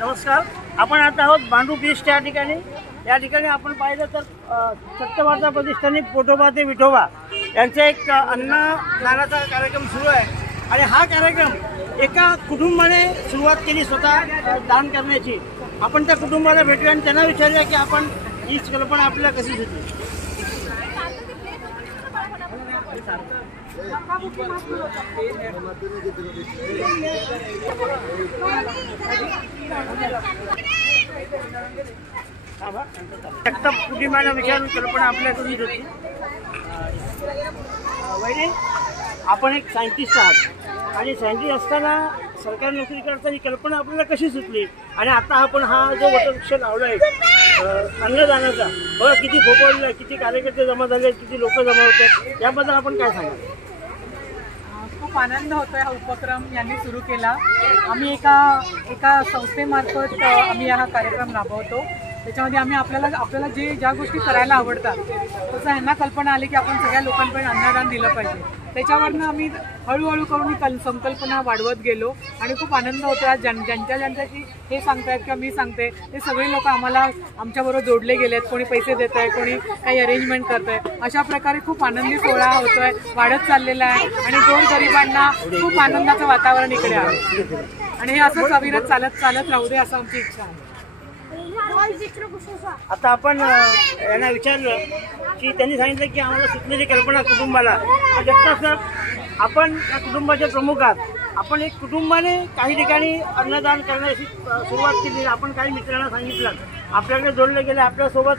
नमस्कार. आपण आता आहोत बांडू बीच त्या ठिकाणी. या ठिकाणी आपण पाहिलं तर सत्यवार्ता प्रतिष्ठानी पोटोबा ते विठोबा यांचा एक अन्नदानाचा कार्यक्रम सुरू आहे. आणि हा कार्यक्रम एका कुटुंबाने सुरुवात केली स्वतः दान करण्याची. आपण त्या कुटुंबाला भेटूया आणि त्यांना विचारूया की आपण ही कल्पना आपल्याला कशी सुचली. जगताप कुटुंबाला विचारून कल्पना आपल्याकडून होती. वैने आपण एक सायंटिस्ट आहात आणि सायंटिस्ट असताना सरकारी नोकरी करताना ही कल्पना आपल्याला कशी सुचली आणि आता आपण हा जो वटवृक्ष लावला आहे अन्नदानाचा, बघा किती फोटो, किती कार्यकर्ते जमा झाले, किती लोक जमा होतात, याबद्दल आपण काय सांगाल? खूप आनंद होतोय. हा उपक्रम यांनी सुरू केला. आम्ही एका संस्थेमार्फत आम्ही हा कार्यक्रम राबवतो. त्याच्यामध्ये आम्ही आपल्याला ज्या गोष्टी करायला आवडतात तसं ह्यांना कल्पना आली की आपण सगळ्या लोकांपर्यंत अन्नदान दिलं पाहिजे. त्याच्यावरनं आम्ही हळूहळू करून ही संकल्पना वाढवत गेलो आणि खूप आनंद होतो. आज ज्यांच्याशी हे सांगतायत किंवा मी सांगते ते सगळे लोक आम्हाला आमच्याबरोबर जोडले गेलेत. कोणी पैसे देत आहे, कोणी काही अरेंजमेंट करत आहे. अशा प्रकारे खूप आनंदी सोहळा होतोय, वाढत चाललेला आहे आणि गोरगरिबांना खूप आनंदाचं वातावरण इकडे आहे आणि हे असंच अविरत चालत राहू दे असं आमची इच्छा आहे. आता आपण यांना विचारलं की त्यांनी सांगितलं की आम्हाला सुचलेली कल्पना कुटुंबाला. जगताप सर, आपण या कुटुंबाचे प्रमुख आहात. आपण एक कुटुंबाने काही ठिकाणी अन्नदान करण्याची सुरुवात केली. आपण काही मित्रांना सांगितलं, आपल्याकडे जोडले गेले, आपल्यासोबत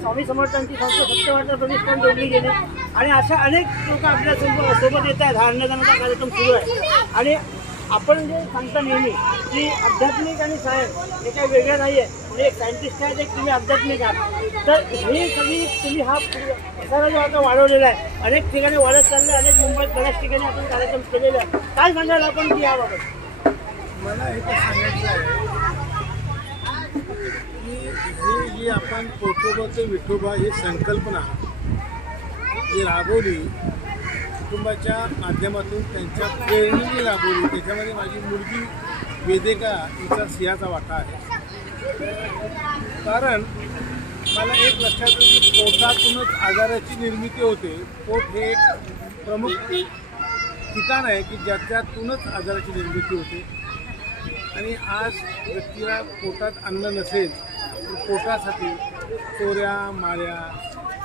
स्वामी समर्थांची संस्था सत्यवार्ता प्रतिष्ठान जोडली गेली आणि अशा अनेक लोक आपल्या सोबत येत आहेत. हा अन्नदानाचा कार्यक्रम सुरू आहे आणि आपण जे सांगता नेहमी की आध्यात्मिक आणि सायन्स हे काही वेगळं नाही आहे. म्हणजे एक सायंटिस्ट आहे, एक तुम्ही आध्यात्मिक आहात. तर हे सगळी तुम्ही हा प्रसारा जो आता वाढवलेला आहे, अनेक ठिकाणी वाढत चाललं, अनेक मुंबईत बऱ्याच ठिकाणी आपण कार्यक्रम केलेला आहे. काय सांगाल आपण की याबाबत? मला एक सांगायचं आहे की जी आपण पोटोबा ते विठोबा ही संकल्पना जी राबवली कुटुंबाच्या माध्यमातून, त्यांच्या प्रेरणेने राबवली, त्याच्यामध्ये माझी मुलगी वेदिका हिचा सिंहाचा वाटा आहे. कारण मला एक लक्षात येतं की पोटातूनच आजाराची निर्मिती होते. पोट हे एक प्रमुख ठिकाण आहे की ज्यातूनच आजाराची निर्मिती होते. आणि आज व्यक्तीला पोटात अन्न नसेल तर पोटासाठी चोऱ्या माऱ्या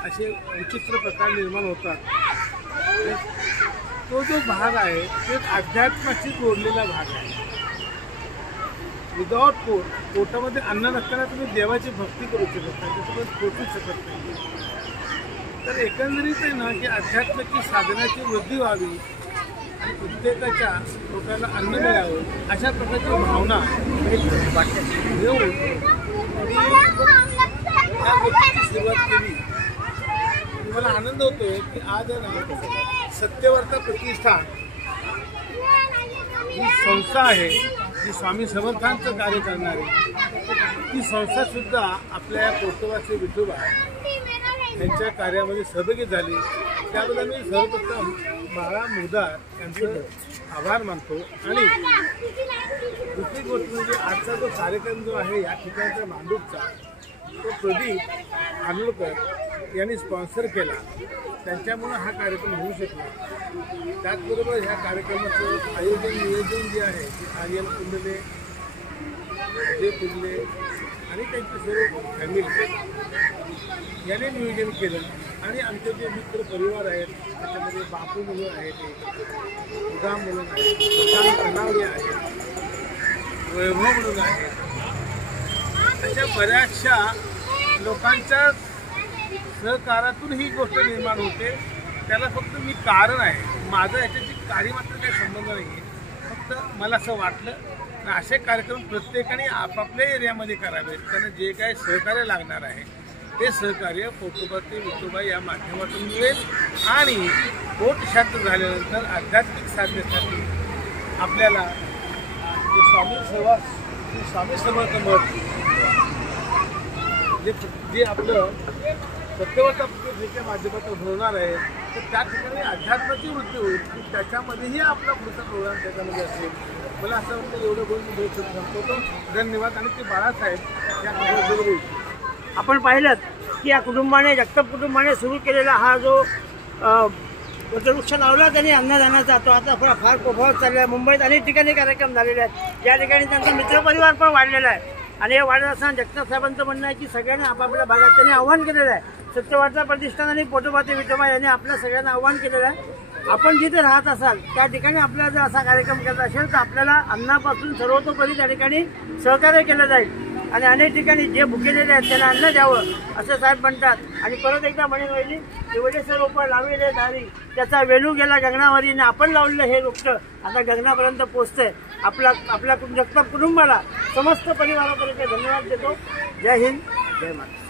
असे विचित्र प्रकार निर्माण होतात. तो जो भाग आहे तो अध्यात्माशी जोडलेला भाग आहे. विदाउट पोटामध्ये अन्न नसताना तुम्ही देवाची भक्ती करू शकत नाही, त्याच्यामध्ये पोटू शकत नाही. तर एकंदरीत आहे ना की आध्यात्मिक साधनाची वृद्धी व्हावी आणि प्रत्येकाच्या पोटाला अन्न मिळावं अशा प्रकारची भावना घेऊन त्या गोष्टीची सुरुवात केली. मला आनंद होतोय की आज ना सत्यवार्ता प्रतिष्ठान ही संस्था आहे जी स्वामी समर्थांचं कार्य करणारी, ती संस्था सुद्धा आपल्या पोटोबाचे विठोबा यांच्या कार्यामध्ये सहभागी झाली. त्याबद्दल मी सर्वप्रथम बाळा मुदार यांचं आभार मानतो. आणि दुसरी गोष्ट म्हणजे आजचा जो कार्यक्रम जो आहे या ठिकाणचा मांडूपचा, तो प्रदीप खानोलकर यांनी स्पॉन्सर केला. त्यांच्यामुळं हा कार्यक्रम होऊ शकला. त्याचबरोबर ह्या कार्यक्रमाचं नियोजन जे आहे ते आर्यन कुंडले, अजय कुंडले आणि त्यांचे सर्व फॅमिली याने नियोजन केलं. आणि आमचे जे मित्र परिवार आहेत त्याच्यामध्ये बापू म्हणून आहेत, उदाम म्हणून आहेत, प्रशांत कनावडे आहेत, वैभव म्हणून आहेत, अशा बऱ्याचशा लोकांच्या सहकारातून ही गोष्ट निर्माण होते. त्याला फक्त मी कारण आहे, माझा याच्याशी कार्य मात्र काही संबंध नाही आहे. फक्त मला असं वाटलं असे कार्यक्रम प्रत्येकाने आपापल्या एरियामध्ये करावेत. त्यांना जे काही सहकार्य लागणार आहे ते सहकार्य पोटोबा ते विठोबा या माध्यमातून मिळेल. आणि पोट शांत झाल्यानंतर आध्यात्मिक साधनेसाठी आपल्याला स्वामी समर्थ मठ जे आपलं सत्यवार्ता प्रतिष्ठानच्या माध्यमातून होणार आहे, तर त्या ठिकाणी अध्यात्माची वृत्ती होईल आणि त्याच्यामध्येही आपला पुढचा प्रोग्राम त्याच्यामध्ये असेल. मला असं वाटतं एवढं बोलून मी भेट संपवतो. धन्यवाद. आणि ते बाळासाहेब या कुटुंबाबरोबर आपण पाहिलं की या कुटुंबाने, जगताप कुटुंबाने सुरू केलेला हा जो वृक्ष लावला त्यांनी अन्नदानाचा, तो आता फार प्रभाव चालला आहे. मुंबईत अनेक ठिकाणी कार्यक्रम झालेले आहेत. या ठिकाणी त्यांचा मित्रपरिवार पण वाढलेला आहे. आणि हे वाढत असताना जगताप साहेबांचं म्हणणं आहे की सगळ्यांनी आपापल्या भागात त्यांनी आव्हान केलेलं आहे. सत्यवार्ता प्रतिष्ठान आणि पोटोबाते विठोबा यांनी आपल्या सगळ्यांना आव्हान केलेलं आहे, आपण जिथे राहत असाल त्या ठिकाणी आपल्याला जर असा कार्यक्रम करायचा असेल तर आपल्याला अन्नापासून सर्वतोपरी त्या ठिकाणी सहकार्य केलं जाईल. आणि अनेक ठिकाणी जे भुकेलेले आहेत त्यांना अन्न द्यावं असं साहेब म्हणतात. आणि परत एकदा म्हणेन वहिनी, एवढेसे रोपं लावलेले दारी, त्याचा वेणू गेला गगनावरीने, आपण लावलेलं हे रोपट आता गगनापर्यंत पोहोचतंय. आपल्या जगताप कुटुंबाला, समस्त परिवारातर्फे धन्यवाद देतो. जय हिंद, जय महाराष्ट्र.